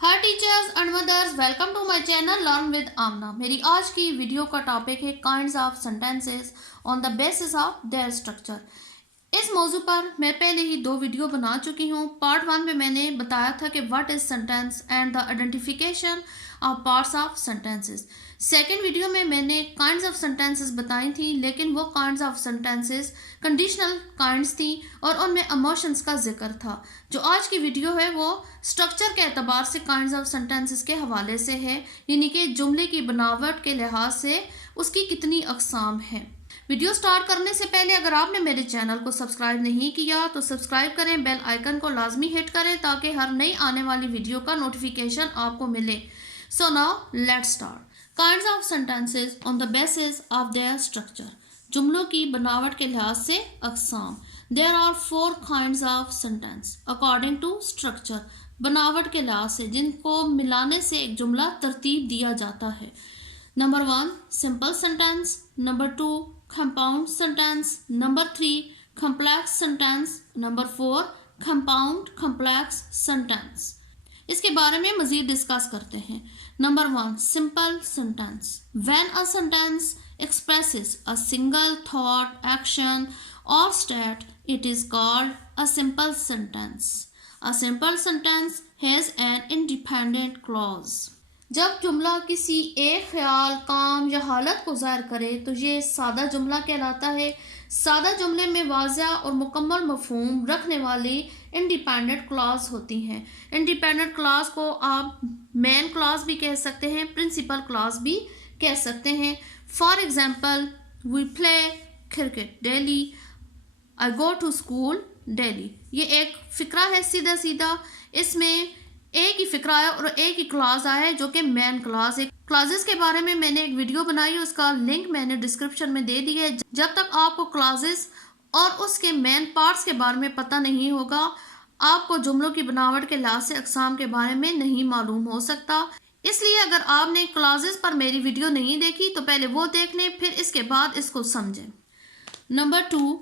Hi teachers and mothers, welcome to my channel learn with Amna. मेरी आज की video का टॉपिक है kinds of sentences on the basis of their structure. इस मौजू पर मैं पहले ही 2 वीडियो बना चुकी हूँ। पार्ट 1 में मैंने बताया था कि what is sentence and the identification of parts of sentences. Second video में मैंने काइंड्स ऑफ सेंटेंसेस बताई थी, लेकिन वो kinds of sentences conditional kinds थी और उनमें इमोशंस का जिक्र था। जो आज की वीडियो है वो स्ट्रक्चर के एतबार से काइंड्स ऑफ सेंटेंसेस के हवाले से है, यानी कि जुमले की बनावट के लिहाज से उसकी कितनी अकसाम है। वीडियो स्टार्ट करने से पहले अगर आपने मेरे चैनल को सब्सक्राइब नहीं किया तो सब्सक्राइब करें, बेल आइकन को लाजमी हिट करें ताकि हर नई आने वाली वीडियो का नोटिफिकेशन आपको मिले। So now let's start. Kinds of sentences on the basis of their structure. जुमलों की बनावट के लिहाज से अकसाम। There are 4 kinds of sentence according to structure. बनावट के लिहाज से जिनको मिलाने से एक जुमला तरतीब दिया जाता है। Number 1 simple sentence, number 2 compound sentence, number 3 complex sentence, number 4 compound complex sentence. इसके बारे में मजीद डिस्कस करते हैं। Number 1 simple sentence. When a sentence expresses a single thought, action और state, it is called a simple sentence. A simple sentence has an independent clause. जब जुमला किसी एक ख्याल, काम या हालत को ज़ाहिर करे तो ये सादा जुमला कहलाता है। सादा जुमले में वाज़ा और मुकम्मल मफ़हूम रखने वाली इंडिपेंडेंट क्लॉज होती हैं। इंडिपेंडेंट क्लॉज को आप मेन क्लॉज भी कह सकते हैं, प्रिंसिपल क्लॉज भी कह सकते हैं। For example, we play cricket daily, I go to school daily. ये एक फ़िक्रा है सीधा सीधा। इसमें एक ही फ़िक्रा है और एक ही क्लॉज आया है जो कि मेन क्लॉज है। क्लॉजेस के बारे में मैंने एक वीडियो बनाई है, उसका लिंक मैंने डिस्क्रिप्शन में दे दी है। जब तक आपको क्लॉजेस और उसके मेन पार्ट्स के बारे में पता नहीं होगा, आपको जुमलों की बनावट के लिहाज से अक़साम के बारे में नहीं मालूम हो सकता। इसलिए अगर आपने क्लॉजेस पर मेरी वीडियो नहीं देखी तो पहले वो देख लें, फिर इसके बाद इसको समझें। Number 2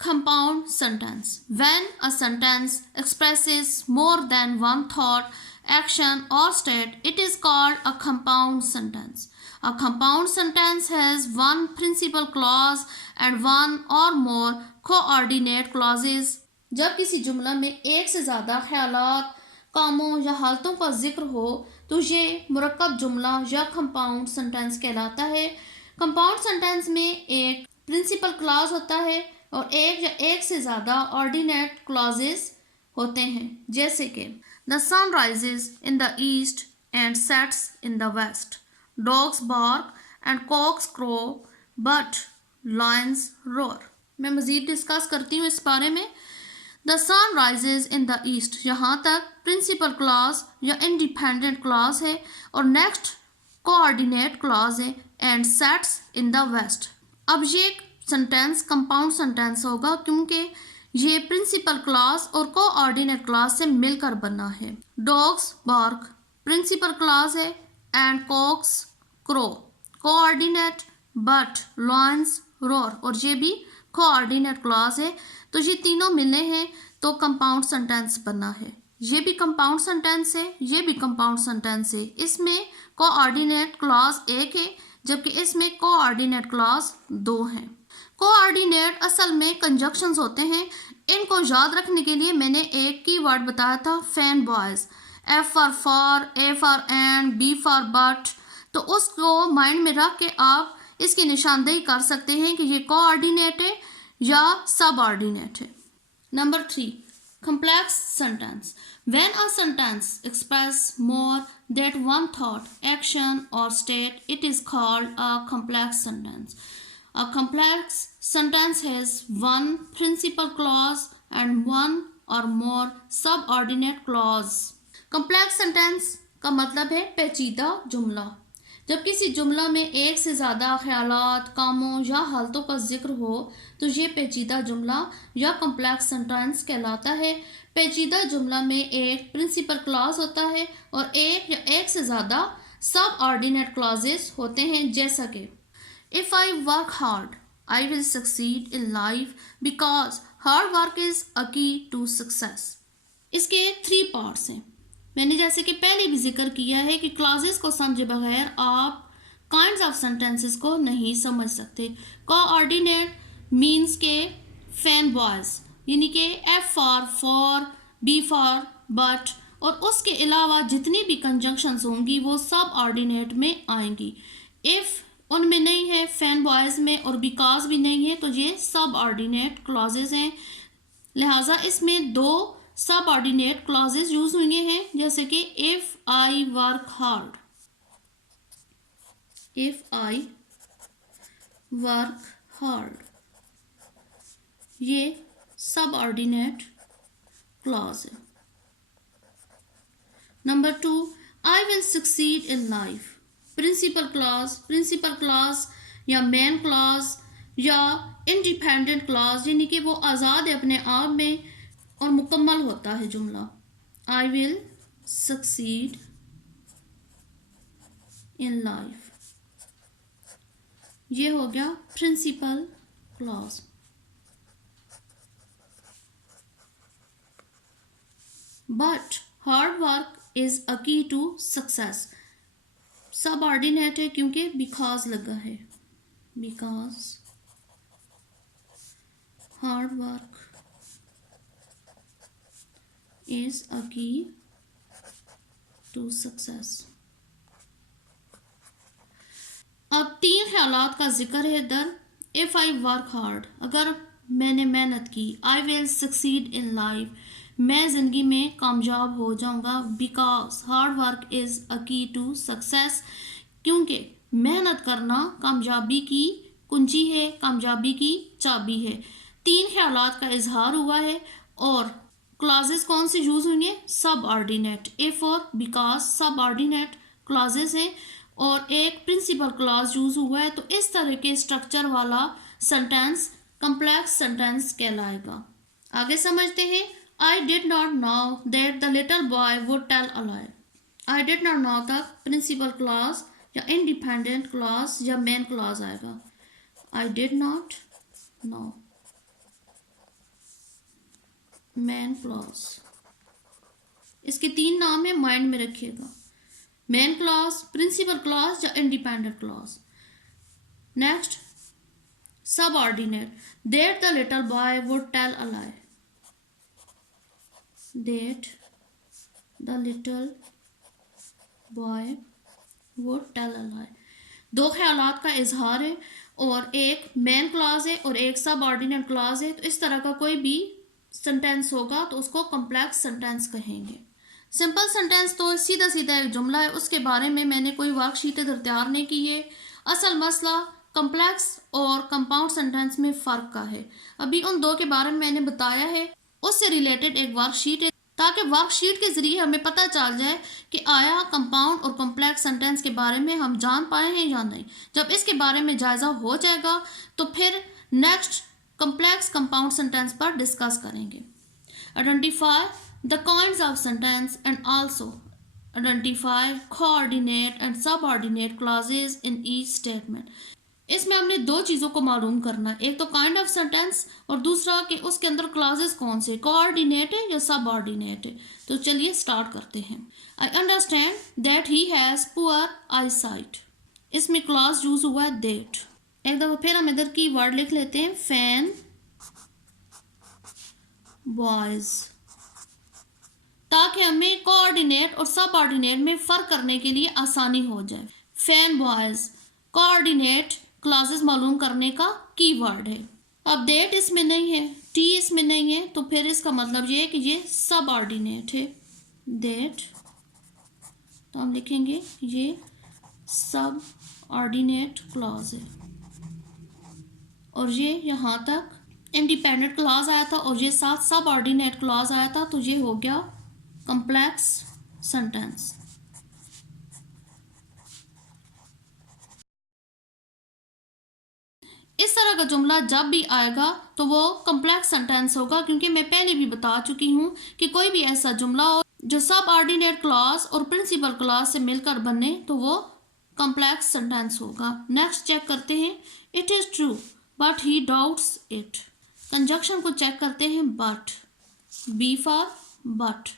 compound sentence. When a sentence expresses more than one thought, action or state, it is called a compound sentence. A compound sentence has one principal clause and one or more coordinate clauses. जब किसी जुमला में एक से ज़्यादा ख्यालात, कामों या हालतों का जिक्र हो तो ये मुरक्कब जुमला या कंपाउंड सेंटेंस कहलाता है। कंपाउंड सेंटेंस में एक प्रिंसिपल क्लॉज होता है और एक या एक से ज़्यादा ऑर्डिनेट क्लॉजेस होते हैं, जैसे कि the sun rises in the east and sets in the west, dogs bark and cocks crow but lions roar. मैं मज़ीद डिस्कस करती हूँ इस बारे में। The sun rises in the east, यहाँ तक प्रिंसिपल क्लॉज या इंडिपेंडेंट क्लॉज है और नेक्स्ट कोऑर्डिनेट क्लॉज है and sets in the west. अब ये सेंटेंस कंपाउंड सेंटेंस होगा क्योंकि ये प्रिंसिपल क्लॉज और कोऑर्डिनेट क्लॉज से मिलकर बना है। डॉग्स बार्क प्रिंसिपल क्लॉज है and cocks crow coordinate, but lions roar और ये भी कोऑर्डिनेट क्लॉज है। तो ये तीनों मिले हैं तो कंपाउंड सेंटेंस बना है। ये भी कंपाउंड सेंटेंस है, ये भी कंपाउंड सेंटेंस है। इसमें कोऑर्डिनेट क्लॉज एक है जबकि इसमें कोऑर्डिनेट क्लॉज 2 हैं। कोऑर्डिनेट असल में कंजक्शंस होते हैं। इनको याद रखने के लिए मैंने एक कीवर्ड बताया था, fan boys. F for, A for and, B for but. तो उसको माइंड में रख के आप इसकी निशानदेही कर सकते हैं कि ये कोऑर्डिनेट है या सबऑर्डिनेट है। Number 3 complex sentence. When a sentence express more than one thought, action और state, it is called a complex sentence. A complex sentence has one principal clause and one or more subordinate clause. Complex sentence का मतलब है पेचीदा जुमला। जब किसी जुमला में एक से ज़्यादा ख्यालात, कामों या हालतों का जिक्र हो तो ये पेचीदा जुमला या कॉम्प्लेक्स सेंटेंस कहलाता है। पेचीदा जुमला में एक प्रिंसिपल क्लॉज होता है और एक या एक से ज़्यादा सब ऑर्डिनेट क्लॉजेस होते हैं, जैसा कि If I work hard, I will succeed in life because hard work is a key to success. इसके 3 पार्ट्स हैं। मैंने जैसे कि पहले भी जिक्र किया है कि क्लॉजेस को समझे बगैर आप काइंड्स ऑफ सेंटेंसेस को नहीं समझ सकते। कोऑर्डिनेट मीन्स के फैन बॉयज, यानी कि F for, B for, but, और उसके अलावा जितनी भी कंजंक्शंस होंगी वो सब ऑर्डिनेट में आएंगी। इफ़ उनमें नहीं है, फैन बॉयज़ में और बिकॉज भी नहीं है, तो ये सब ऑर्डिनेट क्लॉजेज हैं। लिहाजा इसमें 2 सब ऑर्डिनेट क्लॉजेज यूज हुए हैं, जैसे कि if I work hard, if I work hard, ये सब ऑर्डिनेट क्लॉज है। Number 2, I will succeed in life, principal clause या मेन क्लॉज या इंडिपेंडेंट क्लॉज, यानी कि वो आज़ाद है अपने आप में और मुकम्मल होता है जुमला। I will succeed in life, ये हो गया principal clause. But hard work is a key to success, सब ऑर्डिनेट है क्योंकि बिकॉज लगा है, because hard work is a key to success. अब 3 ख्यालात का जिक्र है इधर। इफ़ आई वर्क हार्ड, अगर मैंने मेहनत की, आई विल सक्सीड इन लाइफ, मैं ज़िंदगी में कामयाब हो जाऊंगा। Because hard work is a key to success, क्योंकि मेहनत करना कामयाबी की कुंजी है, कामयाबी की चाबी है। 3 ख्यालात का इजहार हुआ है और क्लॉजेस कौन से यूज़ हुई हैं? सब ऑर्डिनेट। इफ़ और बिकॉज सब ऑर्डिनेट क्लॉजेस हैं और एक प्रिंसिपल क्लॉज यूज़ हुआ है, तो इस तरह के स्ट्रक्चर वाला सेंटेंस कम्प्लेक्स सेंटेंस कहलाएगा। आगे समझते हैं। I did not know that the little boy would tell a lie. I did not know तक प्रिंसिपल क्लॉज या इंडिपेंडेंट क्लॉज या मेन क्लॉज आएगा। I did not know, main clause. इसके 3 नाम है, माइंड में रखिएगा। मेन क्लॉज, प्रिंसिपल क्लॉज या independent clause. Next, subordinate. That the little boy would tell a lie, that the little boy would tell a lie. 2 ख्यालात का इजहार है और एक मेन क्लॉज है और एक सब ऑर्डिनेट क्लॉज है, तो इस तरह का कोई भी सेंटेंस होगा तो उसको कम्प्लेक्स सेंटेंस कहेंगे। सिंपल सेंटेंस तो सीधा सीधा एक जुमला है, उसके बारे में मैंने कोई वर्कशीट इधर तैयार नहीं की है। असल मसला कम्प्लेक्स और कंपाउंड सेंटेंस में फ़र्क का है। अभी उन 2 के बारे में मैंने बताया है, उससे रिलेटेड एक वर्कशीट है, ताकि वर्कशीट के ज़रिए हमें पता चल जाए कि आया कंपाउंड और कॉम्प्लेक्स सेंटेंस के बारे में हम जान पाए हैं या नहीं। जब इसके बारे में जायज़ा हो जाएगा तो फिर नेक्स्ट कॉम्प्लेक्स कंपाउंड सेंटेंस पर डिस्कस करेंगे। Identify the kinds of sentence and also identify coordinate and subordinate clauses in each statement. इसमें हमने 2 चीज़ों को मालूम करना है, एक तो काइंड ऑफ सेंटेंस और दूसरा कि उसके अंदर क्लॉजेस कौन से, कोऑर्डिनेट है या सब ऑर्डिनेट है। तो चलिए स्टार्ट करते हैं। I understand that he has poor I site, इसमें क्लॉज यूज हुआ है दैट। एक दफ़ा फिर हम इधर की वर्ड लिख लेते हैं, फैन बॉयज, ताकि हमें कोऑर्डिनेट और सब ऑर्डिनेट में फ़र्क करने के लिए आसानी हो जाए। फैन बॉयज कोऑर्डिनेट क्लॉजेस मालूम करने का कीवर्ड है। अब दैट इसमें नहीं है, टी इसमें नहीं है, तो फिर इसका मतलब ये है कि ये सब ऑर्डिनेट है। दैट, तो हम लिखेंगे ये सब ऑर्डिनेट क्लॉज है। और ये यहाँ तक इंडिपेंडेंट क्लॉज आया था और ये साथ सब ऑर्डिनेट क्लॉज आया था, तो ये हो गया कॉम्प्लेक्स सेंटेंस। इस तरह का जुमला जब भी आएगा तो वो कॉम्प्लेक्स सेंटेंस होगा, क्योंकि मैं पहले भी बता चुकी हूँ कि कोई भी ऐसा जुमला हो जो सब ऑर्डिनेट क्लॉज और प्रिंसिपल क्लॉज से मिलकर बने तो वो कॉम्प्लेक्स सेंटेंस होगा। नेक्स्ट चेक करते हैं। It is true but he doubts it. Conjunction को चेक करते हैं, बट, बी फॉर बट।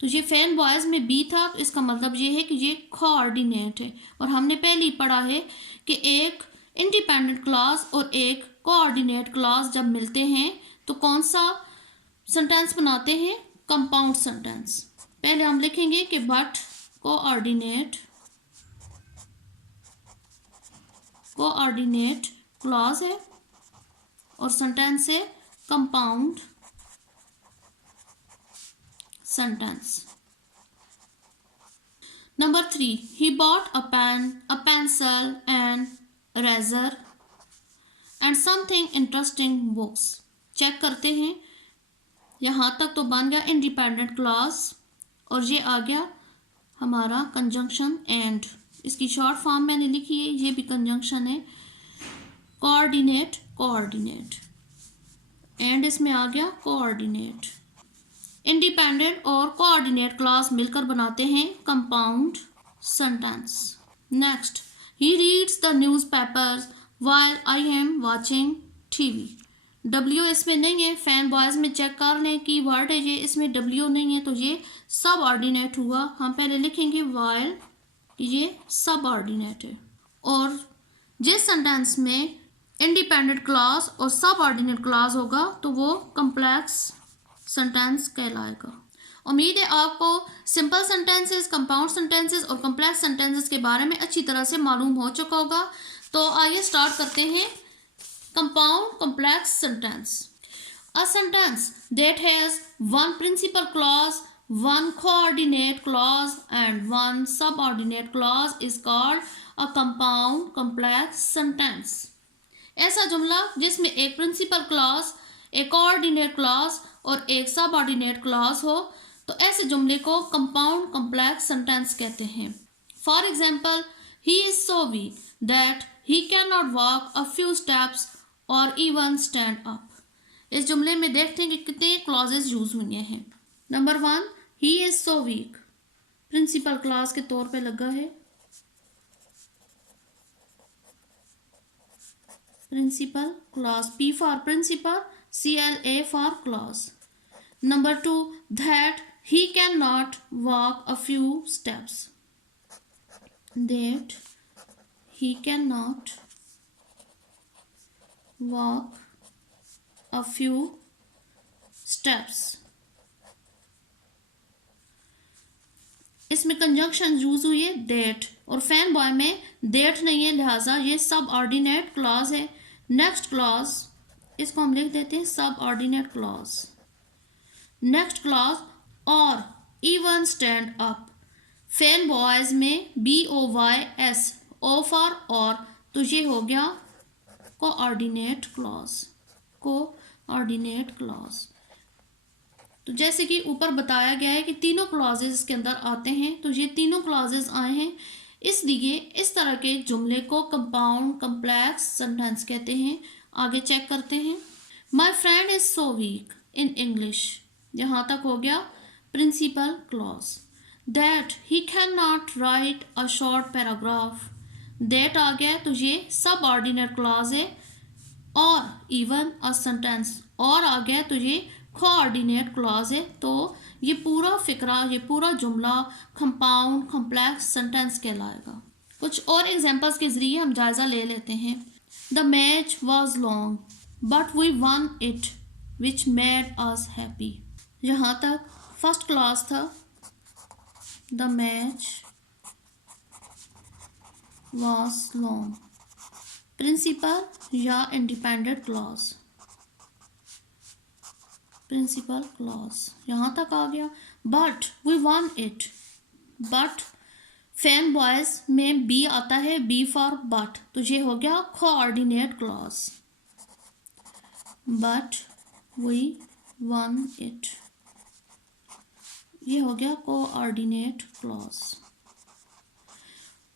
तो ये फैन बॉयज़ में बी था, तो इसका मतलब ये है कि ये कोऑर्डिनेट है। और हमने पहले ही पढ़ा है कि एक इंडिपेंडेंट क्लॉज और एक कोऑर्डिनेट क्लॉज जब मिलते हैं तो कौन सा सेंटेंस बनाते हैं, कंपाउंड सेंटेंस। पहले हम लिखेंगे कि बट कोऑर्डिनेट क्लॉज है और सेंटेंस है compound sentence. Number 3, he bought a pen, a pencil, and eraser and something interesting books. Check करते हैं, यहाँ तक तो बन गया इंडिपेंडेंट क्लॉज और ये आ गया हमारा कंजंक्शन एंड। इसकी शॉर्ट फॉर्म मैंने लिखी है, ये भी कंजंक्शन है, कोऑर्डिनेट एंड इसमें आ गया कोऑर्डिनेट। इंडिपेंडेंट और कोऑर्डिनेट क्लॉज मिलकर बनाते हैं compound sentence. Next, he reads the newspapers while I am watching TV. W इसमें नहीं है, फैन बॉयज़ में चेक कर लें कि वर्ड है ये, इसमें डब्ल्यू नहीं है तो ये सब ऑर्डिनेट हुआ। हम पहले लिखेंगे व्हाइल, ये सब ऑर्डिनेट है। और जिस सेंटेंस में इंडिपेंडेंट क्लॉज और सब ऑर्डिनेट क्लॉज होगा तो वो कम्प्लेक्स सेंटेंस कहलाएगा। उम्मीद है आपको सिंपल सेंटेंसेस, कंपाउंड सेंटेंसेस और कॉम्प्लेक्स सेंटेंसेस के बारे में अच्छी तरह से मालूम हो चुका होगा। तो आइए स्टार्ट करते हैं compound complex sentence. A sentence that has one principal clause, one coordinate clause and one subordinate clause is called a compound complex sentence. ऐसा जुमला जिसमें एक प्रिंसिपल क्लॉज, एक कोऑर्डिनेट क्लॉज और एक सब ऑर्डिनेट क्लॉज हो, तो ऐसे जुमले को कंपाउंड कॉम्प्लेक्स सेंटेंस कहते हैं। For example, he is so week that he can not walk a few steps और इवन स्टैंड अप। इस जुमले में देखते हैं कि कितने क्लॉजेस यूज हुए हैं। Number 1, he is so weak principal clause के तौर पे लगा है, principal clause, P for principal, CLA for clause. Number 2, that he cannot walk a few steps. That he cannot walk a few steps. इसमें conjunction use हुई है that, और fan boy में that नहीं है, लिहाजा ये सब ऑर्डिनेट क्लॉज है। नेक्स्ट क्लॉज, इसको हम लिख देते हैं सब ऑर्डिनेट क्लॉज। नेक्स्ट क्लॉज, और even stand up, fan boys में BOYS, O फॉर और, तो ये हो गया कोऑर्डिनेट क्लॉज। तो जैसे कि ऊपर बताया गया है कि तीनों क्लॉजेज इसके अंदर आते हैं, तो ये तीनों क्लॉजेज आए हैं, इसलिए इस तरह के जुमले को कंपाउंड कॉम्प्लेक्स सेंटेंस कहते हैं। आगे चेक करते हैं। My friend is so weak in English, यहाँ तक हो गया principal clause. That he can not write a short paragraph, that आ गया तो ये सब ऑर्डिनेट क्लॉज है। और इवन अ सेंटेंस, और आ गया तो ये कोऑर्डिनेट क्लॉज है। तो ये पूरा फिक्रा, ये पूरा जुमला कंपाउंड कॉम्प्लेक्स सेंटेंस कहलाएगा। कुछ और एग्जांपल्स के ज़रिए हम जायज़ा ले लेते हैं। The match was long but we won it which made us happy, यहाँ तक फर्स्ट क्लॉज था the match was long, principal या इंडिपेंडेंट क्लॉज, प्रिंसिपल क्लॉज यहाँ तक आ गया। But we won it, but fan boys में बी आता है, बी फॉर बट, तो ये हो गया coordinate clause. But we won it, ये हो गया coordinate clause.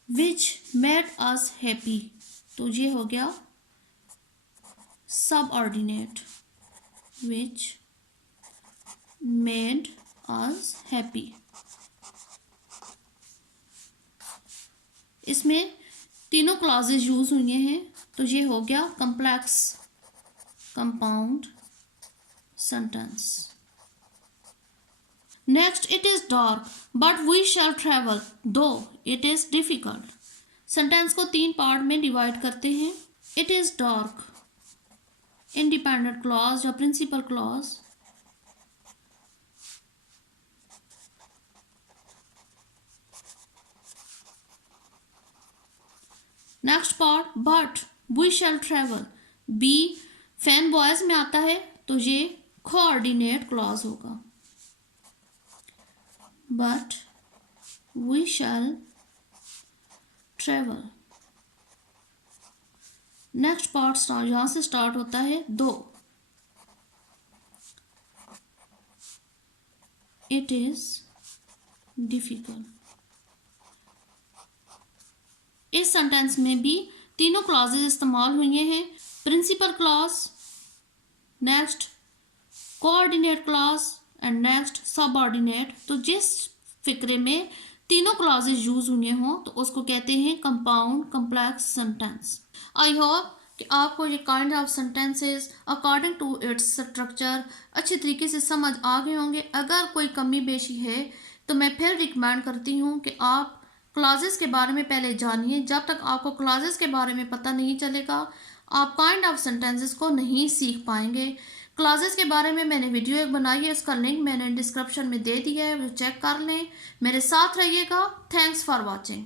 Which made us happy, तो ये हो गया सब ऑर्डिनेट, विच मेड अस हैप्पी। इसमें तीनों क्लॉजेज यूज हुए हैं, तो ये हो गया complex compound sentence. Next, it is dark, but we shall travel, though it is difficult. Sentence को 3 पार्ट में डिवाइड करते हैं. It is dark, independent clause या principal clause. Next part, but we shall travel. बी fan boys में आता है तो ये कोऑर्डिनेट क्लॉज होगा. But we shall travel. Next part यहां से स्टार्ट होता है. Though it is difficult. इस सेंटेंस में भी तीनों क्लॉजेज इस्तेमाल हुए हैं. Principal clause, next coordinate clause and next subordinate. तो जिस फिक्रे में तीनों क्लॉजेज यूज हुए हों तो उसको कहते हैं compound complex sentence. I hope कि आपको ये kind of sentences according to its structure अच्छी तरीके से समझ आ गए होंगे. अगर कोई कमी बेशी है तो मैं फिर रिकमेंड करती हूँ कि आप क्लॉजेस के बारे में पहले जानिए. जब तक आपको क्लॉजेस के बारे में पता नहीं चलेगा आप काइंड ऑफ सेंटेंसेस को नहीं सीख पाएंगे. क्लॉजेस के बारे में मैंने वीडियो एक बनाई है, उसका लिंक मैंने डिस्क्रिप्शन में दे दिया है, वो चेक कर लें. मेरे साथ रहिएगा. Thanks for watching.